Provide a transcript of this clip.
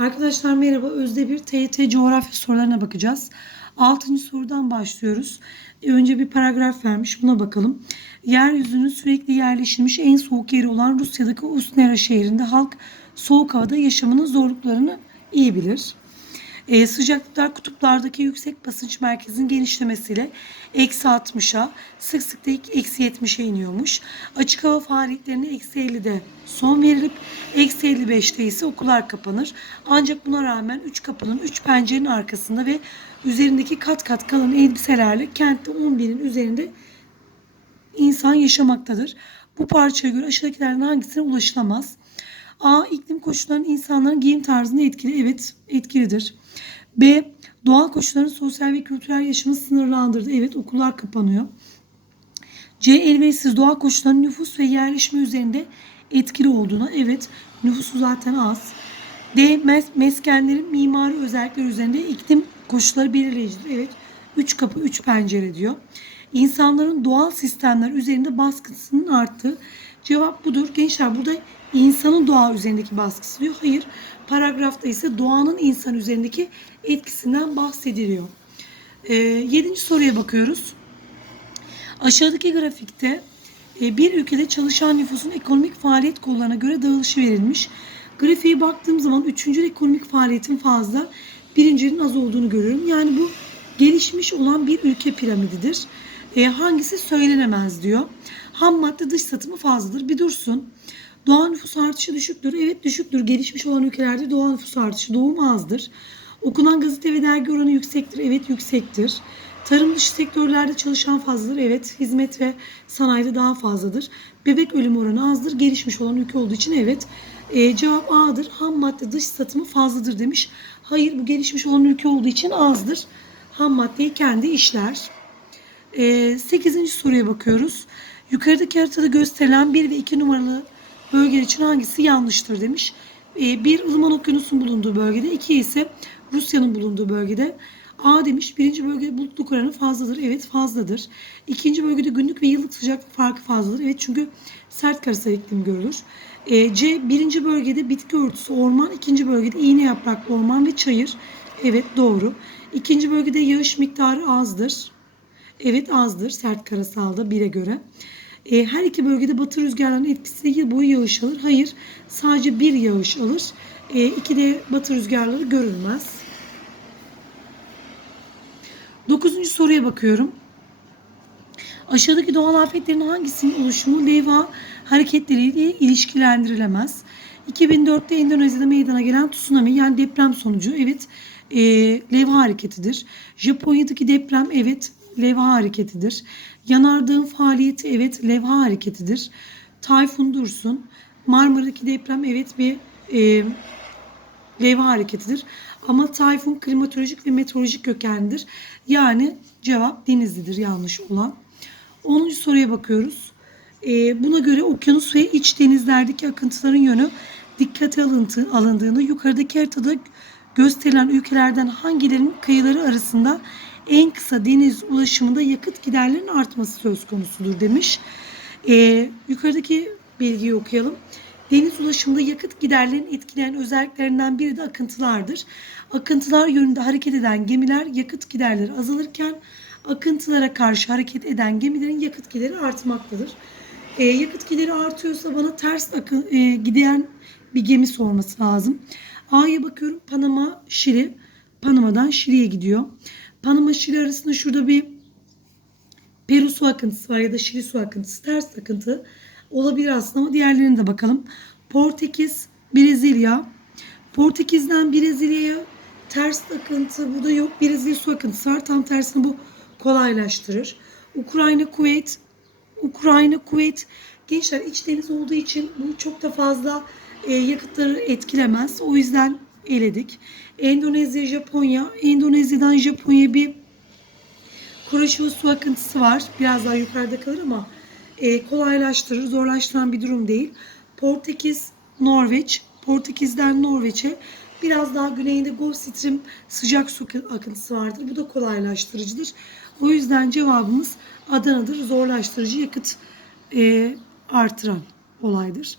Arkadaşlar merhaba. Özde bir TYT coğrafya sorularına bakacağız. 6. sorudan başlıyoruz. Önce bir paragraf vermiş. Buna bakalım. Yeryüzünün sürekli yerleşilmiş en soğuk yeri olan Rusya'daki Usnera şehrinde halk soğuk havada yaşamının zorluklarını iyi bilir. E, sıcaklıklar kutuplardaki yüksek basınç merkezinin genişlemesiyle eksi 60'a sık sık da eksi 70'e iniyormuş. Açık hava faaliyetlerine eksi 50'de son verilip eksi 55'te ise okullar kapanır. Ancak buna rağmen 3 kapının 3 pencerenin arkasında ve üzerindeki kat kat kalın elbiselerle kentte 11'in üzerinde insan yaşamaktadır. Bu parçaya göre aşağıdakilerden hangisine ulaşılamaz? A. İklim koşullarının insanların giyim tarzını etkili. Evet etkilidir. B. Doğal koşulların sosyal ve kültürel yaşamı sınırlandırdı. Evet okullar kapanıyor. C. Elverişsiz doğal koşulların nüfus ve yerleşme üzerinde etkili olduğuna. Evet nüfusu zaten az. D. Mes meskenlerin mimari özellikleri üzerinde iklim koşulları belirleyicidir. Evet 3 kapı 3 pencere diyor. İnsanların doğal sistemler üzerinde baskısının arttığı. Cevap budur. Gençler burada insanın doğa üzerindeki baskısı diyor. Hayır. Paragrafta ise doğanın insan üzerindeki etkisinden bahsediliyor. Ee, yedinci soruya bakıyoruz. Aşağıdaki grafikte e, bir ülkede çalışan nüfusun ekonomik faaliyet kollarına göre dağılışı verilmiş. Grafiğe baktığım zaman üçüncü ekonomik faaliyetin fazla, birincinin az olduğunu görüyorum. Yani bu gelişmiş olan bir ülke piramididir. E, hangisi söylenemez diyor. Ham madde dış satımı fazladır. Bir dursun. Doğal nüfus artışı düşüktür. Evet düşüktür. Gelişmiş olan ülkelerde doğal nüfus artışı doğum azdır. Okunan gazete ve dergi oranı yüksektir. Evet yüksektir. Tarım dışı sektörlerde çalışan fazladır. Evet hizmet ve sanayide daha fazladır. Bebek ölüm oranı azdır. Gelişmiş olan ülke olduğu için evet. E, cevap A'dır. Ham madde dış satımı fazladır demiş. Hayır bu gelişmiş olan ülke olduğu için azdır. Ham maddeyi kendi işler. E, 8. soruya bakıyoruz. Yukarıdaki haritada gösterilen 1 ve 2 numaralı bölgeler için hangisi yanlıştır demiş. E, bir ılıman okyanusun bulunduğu bölgede, iki ise Rusya'nın bulunduğu bölgede. A demiş birinci bölgede bulutluk oranı fazladır. Evet fazladır. İkinci bölgede günlük ve yıllık sıcaklık farkı fazladır. Evet çünkü sert karasal iklim görülür. E, C birinci bölgede bitki örtüsü orman, ikinci bölgede iğne yapraklı orman ve çayır. Evet doğru. İkinci bölgede yağış miktarı azdır. Evet azdır sert karasalda 1'e göre. E, her iki bölgede batı rüzgarlarının etkisiyle yıl boyu yağış alır. Hayır sadece bir yağış alır. E, iki de batı rüzgarları görülmez. Dokuzuncu soruya bakıyorum. Aşağıdaki doğal afetlerin hangisinin oluşumu levha hareketleriyle ilişkilendirilemez? 2004'te Endonezya'da meydana gelen tsunami yani deprem sonucu evet e, levha hareketidir. Japonya'daki deprem evet levha hareketidir. Yanardağın faaliyeti evet levha hareketidir. Tayfun Dursun. Marmara'daki deprem evet bir e, levha hareketidir. Ama tayfun klimatolojik ve meteorolojik kökenlidir. Yani cevap denizlidir yanlış olan. 10. soruya bakıyoruz. E, buna göre okyanus ve iç denizlerdeki akıntıların yönü dikkate alıntı, alındığını yukarıdaki haritada gösterilen ülkelerden hangilerinin kıyıları arasında en kısa deniz ulaşımında yakıt giderlerinin artması söz konusudur demiş. E, yukarıdaki bilgiyi okuyalım. Deniz ulaşımında yakıt giderlerini etkileyen özelliklerinden biri de akıntılardır. Akıntılar yönünde hareket eden gemiler yakıt giderleri azalırken akıntılara karşı hareket eden gemilerin yakıt gideri artmaktadır. E, yakıt gideri artıyorsa bana ters akın, e, giden bir gemi sorması lazım. A'ya bakıyorum Panama, Şili. Panama'dan Şili'ye gidiyor. Panama Şili arasında şurada bir Peru su akıntısı var ya da Şili su akıntısı. Ters akıntı olabilir aslında ama diğerlerine de bakalım. Portekiz, Brezilya. Portekiz'den Brezilya'ya ters akıntı bu da yok. Brezilya su akıntısı var. Tam tersine bu kolaylaştırır. Ukrayna, Kuveyt. Ukrayna, Kuveyt. Gençler iç deniz olduğu için bu çok da fazla e, yakıtları etkilemez. O yüzden eledik. Endonezya, Japonya. Endonezya'dan Japonya'ya bir Kuroşiva su akıntısı var. Biraz daha yukarıda kalır ama e, kolaylaştırır, zorlaştıran bir durum değil. Portekiz, Norveç. Portekiz'den Norveç'e biraz daha güneyinde Gulf Stream sıcak su akıntısı vardır. Bu da kolaylaştırıcıdır. O yüzden cevabımız Adana'dır. Zorlaştırıcı yakıt e, artıran olaydır.